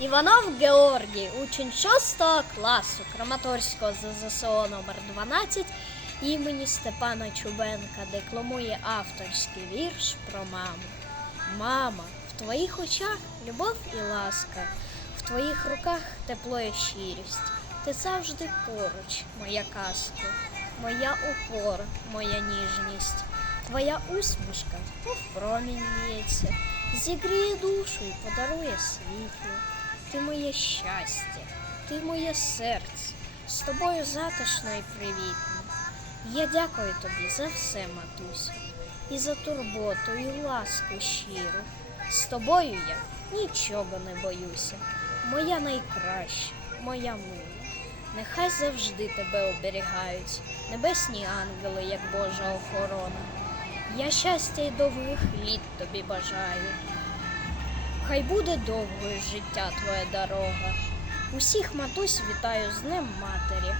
Іванов Георгій, учень 6 класу Краматорського ЗЗСО номер 12 імені Степана Чубенка декламує авторський вірш про маму. Мама, в твоїх очах любов і ласка, в твоїх руках тепло і щирість. Ти завжди поруч, моя казка, моя опора, моя ніжність. Твоя усмішка, лється, зігріє душу і подарує світло. Ти моє щастя, ти моє серце, з тобою затишно і привітно. Я дякую тобі за все, матусю, і за турботу, і ласку щиру. З тобою я нічого не боюся. Моя найкраща, моя мила. Нехай завжди тебе оберігають, небесні ангели, як Божа охорона. Я щастя й довгих літ тобі бажаю. Хай буде довгою життя твоя дорога. Усіх матусь вітаю з Днем Матері.